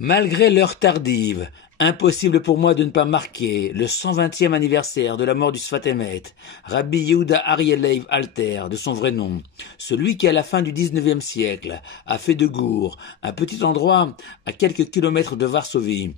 Malgré l'heure tardive, impossible pour moi de ne pas marquer le 120e anniversaire de la mort du Sfat Emet, Rabbi Yehuda Aryeh Leib Alter, de son vrai nom, celui qui à la fin du XIXe siècle a fait de Gour un petit endroit à quelques kilomètres de Varsovie,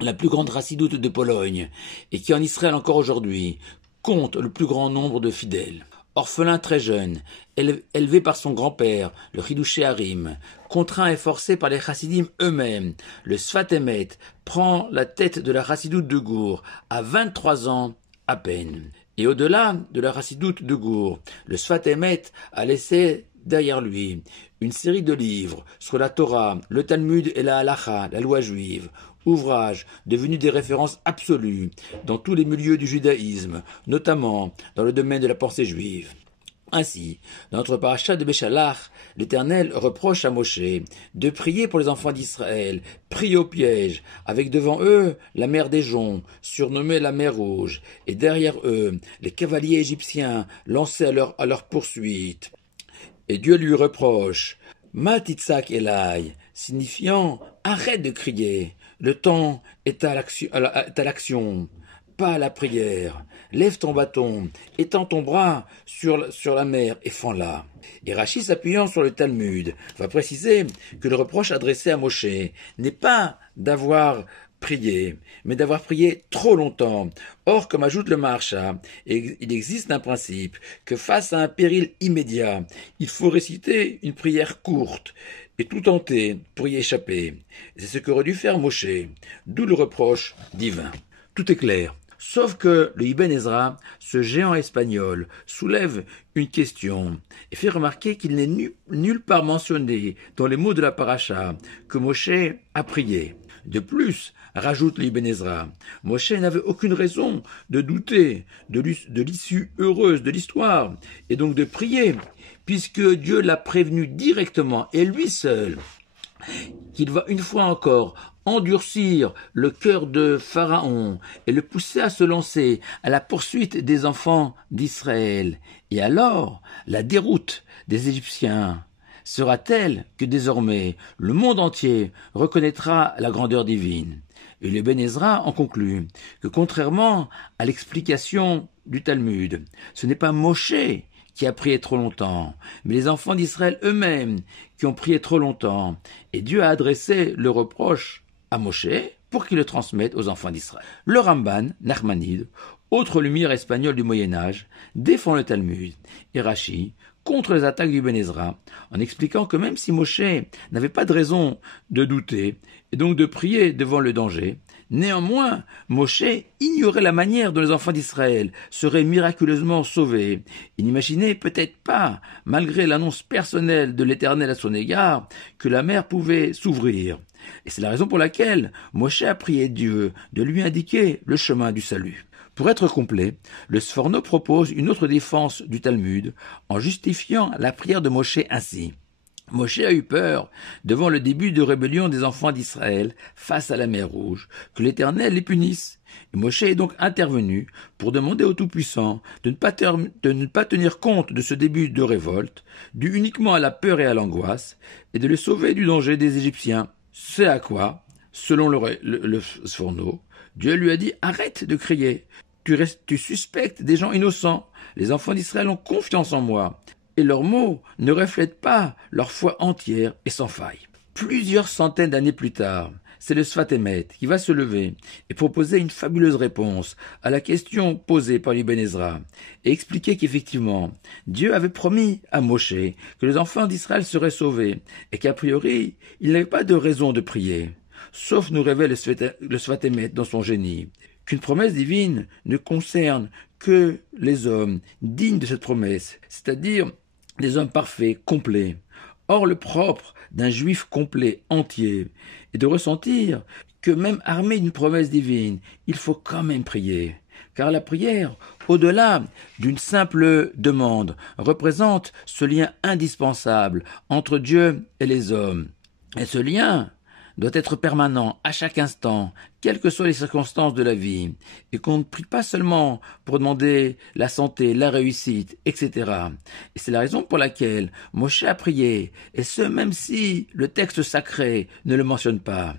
la plus grande chassidoute de Pologne, et qui en Israël encore aujourd'hui compte le plus grand nombre de fidèles. Orphelin très jeune, élevé par son grand-père, le Chidouché Harim, contraint et forcé par les chassidim eux-mêmes, le Sfat Emet prend la tête de la chassidoute de Gour à 23 ans à peine. Et au-delà de la chassidoute de Gour, le Sfat Emet a laissé derrière lui une série de livres sur la Torah, le Talmud et la Halacha, la loi juive, ouvrages devenus des références absolues dans tous les milieux du judaïsme, notamment dans le domaine de la pensée juive. Ainsi, dans notre paracha de Béchalach, l'Éternel reproche à Moshe de prier pour les enfants d'Israël, pris au piège, avec devant eux la mer des joncs, surnommée la mer rouge, et derrière eux les cavaliers égyptiens lancés à leur poursuite. Et Dieu lui reproche « Ma titzak Elai », signifiant « Arrête de crier ». Le temps est à l'action, pas à la prière. Lève ton bâton, étends ton bras sur la mer et fends-la. Et Rashi, s'appuyant sur le Talmud, va préciser que le reproche adressé à Moshe n'est pas d'avoir prié, mais d'avoir prié trop longtemps. Or, comme ajoute le Maharsha, il existe un principe que face à un péril immédiat, il faut réciter une prière courte, et tout tenter pour y échapper. C'est ce qu'aurait dû faire Moshe, d'où le reproche divin. Tout est clair. Sauf que le Ibn Ezra, ce géant espagnol, soulève une question et fait remarquer qu'il n'est nulle part mentionné dans les mots de la paracha que Moshe a prié. De plus, rajoute le Ibn Ezra, Moshe n'avait aucune raison de douter de l'issue heureuse de l'histoire et donc de prier, puisque Dieu l'a prévenu directement et lui seul qu'il va une fois encore endurcir le cœur de Pharaon et le pousser à se lancer à la poursuite des enfants d'Israël. Et alors, la déroute des Égyptiens sera telle que désormais le monde entier reconnaîtra la grandeur divine. Et le Ben Ezra en conclut que contrairement à l'explication du Talmud, ce n'est pas Moshe qui a prié trop longtemps, mais les enfants d'Israël eux-mêmes qui ont prié trop longtemps. Et Dieu a adressé le reproche à Moshe pour qu'il le transmette aux enfants d'Israël. Le Ramban, Nachmanide, autre lumière espagnole du Moyen-Âge, défend le Talmud et Rashi contre les attaques du Ben Ezra, en expliquant que même si Moshe n'avait pas de raison de douter et donc de prier devant le danger, néanmoins, Moshe ignorait la manière dont les enfants d'Israël seraient miraculeusement sauvés. Il n'imaginait peut-être pas, malgré l'annonce personnelle de l'Éternel à son égard, que la mer pouvait s'ouvrir. Et c'est la raison pour laquelle Moshe a prié Dieu de lui indiquer le chemin du salut. Pour être complet, le Sforno propose une autre défense du Talmud en justifiant la prière de Moshe ainsi. Moshe a eu peur, devant le début de rébellion des enfants d'Israël face à la mer Rouge, que l'Éternel les punisse. Et Moshe est donc intervenu pour demander au Tout-Puissant de ne pas tenir compte de ce début de révolte, dû uniquement à la peur et à l'angoisse, et de les sauver du danger des Égyptiens. C'est à quoi, selon le Sforno, Dieu lui a dit « Arrête de crier, tu suspectes des gens innocents. Les enfants d'Israël ont confiance en moi. » Et leurs mots ne reflètent pas leur foi entière et sans faille. Plusieurs centaines d'années plus tard, c'est le Sfat Emet qui va se lever et proposer une fabuleuse réponse à la question posée par l'Ibn Ezra et expliquer qu'effectivement, Dieu avait promis à Moshe que les enfants d'Israël seraient sauvés et qu'a priori, il n'avait pas de raison de prier. Sauf nous révèle le Sfat Emet dans son génie, qu'une promesse divine ne concerne que les hommes dignes de cette promesse, c'est-à-dire des hommes parfaits, complets. Or, le propre d'un juif complet, entier, est de ressentir que même armé d'une promesse divine, il faut quand même prier. Car la prière, au-delà d'une simple demande, représente ce lien indispensable entre Dieu et les hommes. Et ce lien doit être permanent à chaque instant, quelles que soient les circonstances de la vie, et qu'on ne prie pas seulement pour demander la santé, la réussite, etc. Et c'est la raison pour laquelle Moshe a prié, et ce même si le texte sacré ne le mentionne pas.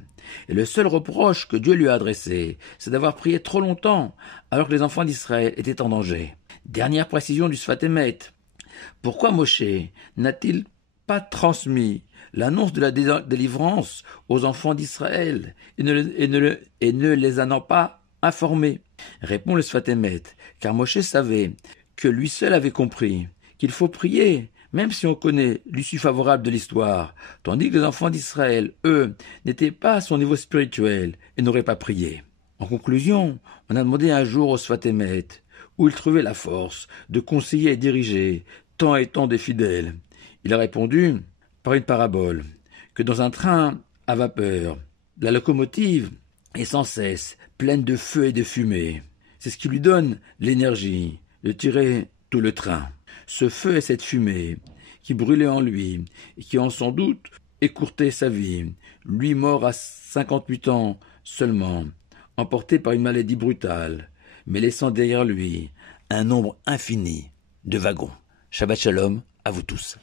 Et le seul reproche que Dieu lui a adressé, c'est d'avoir prié trop longtemps, alors que les enfants d'Israël étaient en danger. Dernière précision du Sfat Emet. Pourquoi Moshe n'a-t-il pas transmis l'annonce de la délivrance aux enfants d'Israël et ne les en a pas informés? Répond le Sfat Emet, car Moshe savait que lui seul avait compris qu'il faut prier, même si on connaît l'issue favorable de l'histoire, tandis que les enfants d'Israël, eux, n'étaient pas à son niveau spirituel et n'auraient pas prié. En conclusion, on a demandé un jour au Sfat Emet où il trouvait la force de conseiller et diriger tant et tant de fidèles. Il a répondu par une parabole que dans un train à vapeur, la locomotive est sans cesse pleine de feu et de fumée. C'est ce qui lui donne l'énergie de tirer tout le train. Ce feu et cette fumée qui brûlaient en lui et qui ont sans doute écourté sa vie, lui mort à 58 ans seulement, emporté par une maladie brutale, mais laissant derrière lui un nombre infini de wagons. Shabbat Shalom à vous tous.